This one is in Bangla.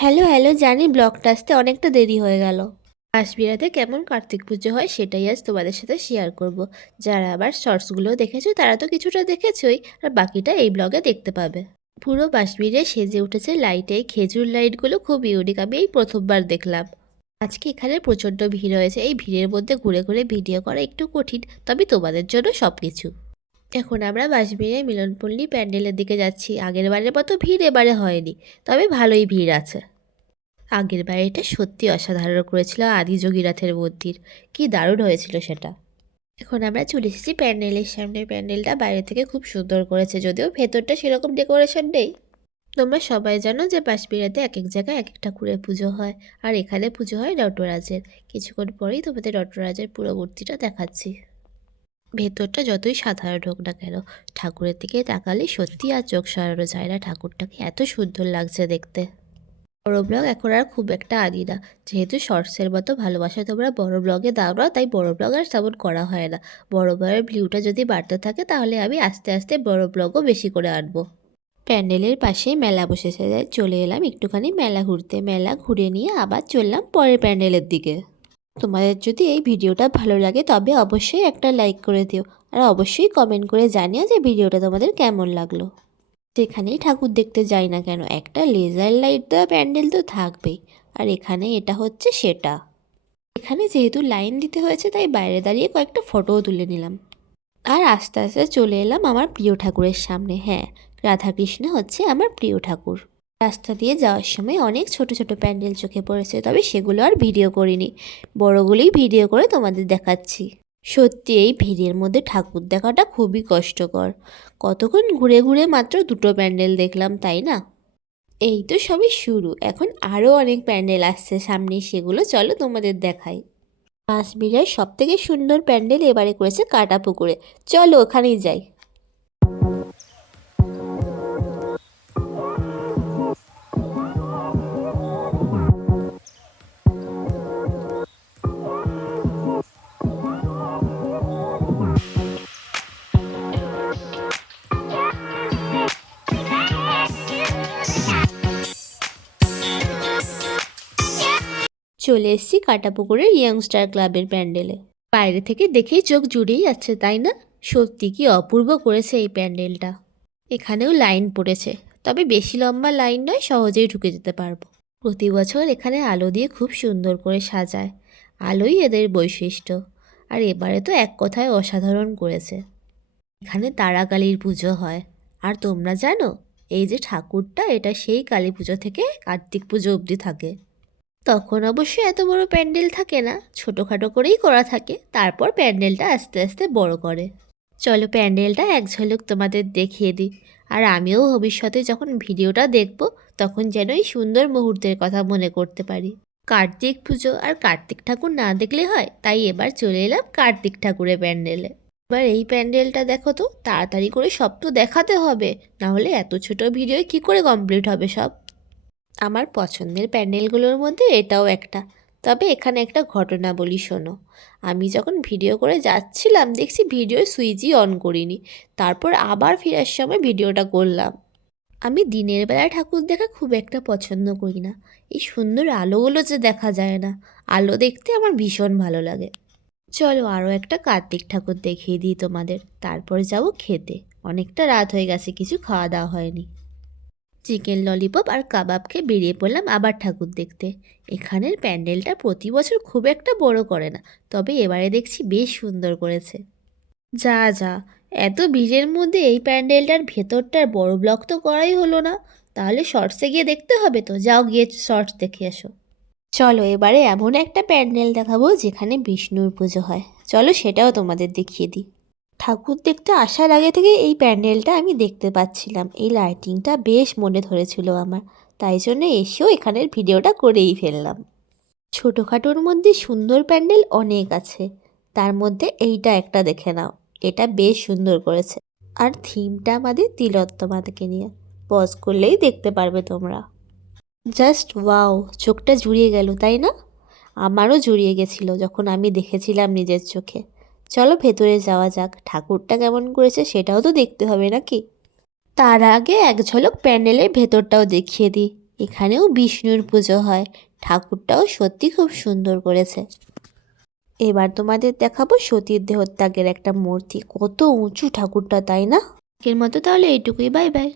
হ্যালো হ্যালো, জানি ব্লগটা আসতে অনেকটা দেরি হয়ে গেল। কাশ্মীরাতে কেমন কার্তিক পুজো হয় সেটাই আজ তোমাদের সাথে শেয়ার করব। যারা আবার শর্টসগুলো দেখেছো তারা তো কিছুটা দেখেছোই, আর বাকিটা এই ব্লগে দেখতে পাবে। পুরো কাশ্মীরে সেজে উঠেছে লাইটে, খেজুর লাইটগুলো খুব ইউনিক, আমি এই প্রথমবার দেখলাম। আজকে এখানে প্রচণ্ড ভিড় হয়েছে, এই ভিড়ের মধ্যে ঘুরে ঘুরে ভিডিও করা একটু কঠিন, তবে তোমাদের জন্য সব কিছু। এখন আমরা বাঁশবেড়িয়া মিলনপল্লী প্যান্ডেলের দিকে যাচ্ছি। আগের বারের মতো ভিড় এবারে হয়নি, তবে ভালোই ভিড় আছে। আগের বার এটা সত্যি অসাধারণ করেছিল আদি যোগীনাথের মন্দির, কি দারুণ হয়েছিল সেটা। এখন আমরা চলে এসেছি প্যান্ডেলের সামনে। প্যান্ডেলটা বাইরে থেকে খুব সুন্দর করেছে, যদিও ভেতরটা সেরকম ডেকোরেশন নেই। তোমরা সবাই জানো যে বাঁশবেড়িয়াতে এক এক জায়গায় এক এক ঠাকুরের পুজো হয়, আর এখানে পুজো হয় নটরাজের। কিছুক্ষণ পরেই তোমাদের নটরাজের পুরো মূর্তিটা দেখাচ্ছি। ভেতরটা যতই সাধারণ হোক না কেন, ঠাকুরের দিকে তাকালে সত্যি আর চোখ সরানো যায় না, ঠাকুরটাকে এত সুন্দর লাগছে দেখতে। বড় ব্লগ এখন আর খুব একটা আনি না, যেহেতু শর্টসের মতো ভালোবাসা তোমরা বড় ব্লগে দাও না, তাই বড় ব্লগ আর তেমন করা হয় না। বড় ব্লগের ভিউটা যদি বাড়তে থাকে তাহলে আমি আস্তে আস্তে বড় ব্লগও বেশি করে আনবো। প্যান্ডেলের পাশেই মেলা বসেছে, তাই চলে এলাম একটুখানি মেলা ঘুরতে। মেলা ঘুরে নিয়ে আবার চললাম পরের প্যান্ডেলের দিকে। তোমাদের যদি এই ভিডিওটা ভালো লাগে তবে অবশ্যই একটা লাইক করে দিও, আর অবশ্যই কমেন্ট করে জানিও যে ভিডিওটা তোমাদের কেমন লাগলো। যেখানেই ঠাকুর দেখতে যাই না কেন একটা লেজার লাইট দেওয়া প্যান্ডেল তো থাকবেই, আর এখানে এটা হচ্ছে সেটা। এখানে যেহেতু লাইন দিতে হয়েছে তাই বাইরে দাঁড়িয়ে কয়েকটা ফটোও তুলে নিলাম। আর আস্তে আস্তে চলে এলাম আমার প্রিয় ঠাকুরের সামনে। হ্যাঁ, রাধাকৃষ্ণ হচ্ছে আমার প্রিয় ঠাকুর। রাস্তা দিয়ে যাওয়ার সময় অনেক ছোট ছোট প্যান্ডেল চোখে পড়েছে, তবে সেগুলো আর ভিডিও করিনি, বড়গুলোই ভিডিও করে তোমাদের দেখাচ্ছি। সত্যি এই ভিড়ের মধ্যে ঠাকুর দেখাটা খুবই কষ্টকর। কতক্ষণ ঘুরে ঘুরে মাত্র দুটো প্যান্ডেল দেখলাম, তাই না? এই তো সবই শুরু, এখন আরও অনেক প্যান্ডেল আসছে সামনে, সেগুলো চলো তোমাদের দেখাই। বাঁশবেড়িয়ার সব থেকে সুন্দর প্যান্ডেল এবারে করেছে কাটাপুকুরে, চলো ওখানেই যাই। চলে এসেছি কাটাপুকুরের ইয়ংস্টার ক্লাবের প্যান্ডেলে। বাইরে থেকে দেখেই চোখ জুড়েই যাচ্ছে, তাই না? সত্যি কি অপূর্ব করেছে এই প্যান্ডেলটা। এখানেও লাইন পড়েছে, তবে বেশি লম্বা লাইন নয়, সহজেই ঢুকে যেতে পারবো। প্রতি বছর এখানে আলো দিয়ে খুব সুন্দর করে সাজায়, আলোই এদের বৈশিষ্ট্য। আর এবারে তো এক কথায় অসাধারণ করেছে। এখানে তারা কালীর পুজো হয়। আর তোমরা জানো, এই যে ঠাকুরটা, এটা সেই কালী পুজো থেকে কার্তিক পুজো অবধি থাকে। তখন অবশ্য এত বড় প্যান্ডেল থাকে না, ছোটোখাটো করেই করা থাকে, তারপর প্যান্ডেলটা আস্তে আস্তে বড় করে। চলো প্যান্ডেলটা এক ঝলক তোমাদের দেখিয়ে দিই। আর আমিও ভবিষ্যতে যখন ভিডিওটা দেখব তখন যেন এই সুন্দর মুহূর্তের কথা মনে করতে পারি। কার্তিক পুজো আর কার্তিক ঠাকুর না দেখলে হয়, তাই এবার চলে এলাম কার্তিক ঠাকুরের প্যান্ডেলে। এবার এই প্যান্ডেলটা দেখো তো, তাড়াতাড়ি করে সব তো দেখাতে হবে, নাহলে এত ছোট ভিডিও কি করে কমপ্লিট হবে সব। আমার পছন্দের প্যান্ডেলগুলোর মধ্যে এটাও একটা। তবে এখানে একটা ঘটনা বলি, শোনো। আমি যখন ভিডিও করে যাচ্ছিলাম দেখছি ভিডিওর সুইচই অন করিনি, তারপর আবার ফেরার সময় ভিডিওটা করলাম। আমি দিনের বেলায় ঠাকুর দেখা খুব একটা পছন্দ করি না, এই সুন্দর আলোগুলো যে দেখা যায় না, আলো দেখতে আমার ভীষণ ভালো লাগে। চলো আরও একটা কার্তিক ঠাকুর দেখিয়ে দিই তোমাদের, তারপর যাব খেতে। অনেকটা রাত হয়ে গেছে, কিছু খাওয়া দাওয়া হয়নি। চিকেন ললিপপ আর কাবাব খেয়ে বেরিয়ে পড়লাম আবার ঠাকুর দেখতে। এখানের প্যান্ডেলটা প্রতি বছর খুব একটা বড় করে না, তবে এবারে দেখছি বেশ সুন্দর করেছে। যা যা, এত ভিড়ের মধ্যে এই প্যান্ডেলটার ভেতরটার বড় ব্লগ তো করাই হলো না, তাহলে শর্টসে গিয়ে দেখতে হবে তো, যাও গিয়ে শর্টস দেখে এসো। চলো এবারে এমন একটা প্যান্ডেল দেখাবো যেখানে বিষ্ণুর পুজো হয়, চলো সেটাও তোমাদের দেখিয়ে দিই। ঠাকুর দেখতে আসার আগে থেকে এই প্যান্ডেলটা আমি দেখতে পাচ্ছিলাম, এই লাইটিংটা বেশ মনে ধরেছিল আমার, তাই জন্য এসেও এখানের ভিডিওটা করেই ফেললাম। ছোটোখাটোর মধ্যে সুন্দর প্যান্ডেল অনেক আছে, তার মধ্যে এইটা একটা দেখে নাও, এটা বেশ সুন্দর করেছে। আর থিমটা আমাদের তিলোত্তমাকে নিয়ে, পজ করলেই দেখতে পারবে তোমরা। জাস্ট ওয়াও, চোখটা জুড়িয়ে গেল তাই না? আমারও জুড়িয়ে গেছিলো যখন আমি দেখেছিলাম নিজের চোখে। চলো ভেতরে যাওয়া যাক, ঠাকুরটা কেমন করেছে সেটাও তো দেখতে হবে নাকি। তার আগে এক ঝলক প্যান্ডেলের ভেতরটাও দেখিয়ে দিই। এখানেও বিষ্ণুর পুজো হয়, ঠাকুরটাও সত্যি খুব সুন্দর করেছে। এবার তোমাদের দেখাবো সতীর দেহত্যাগের একটা মূর্তি, কত উঁচু ঠাকুরটা তাই না? আজকের মতো তাহলে এইটুকুই, বাই বাই।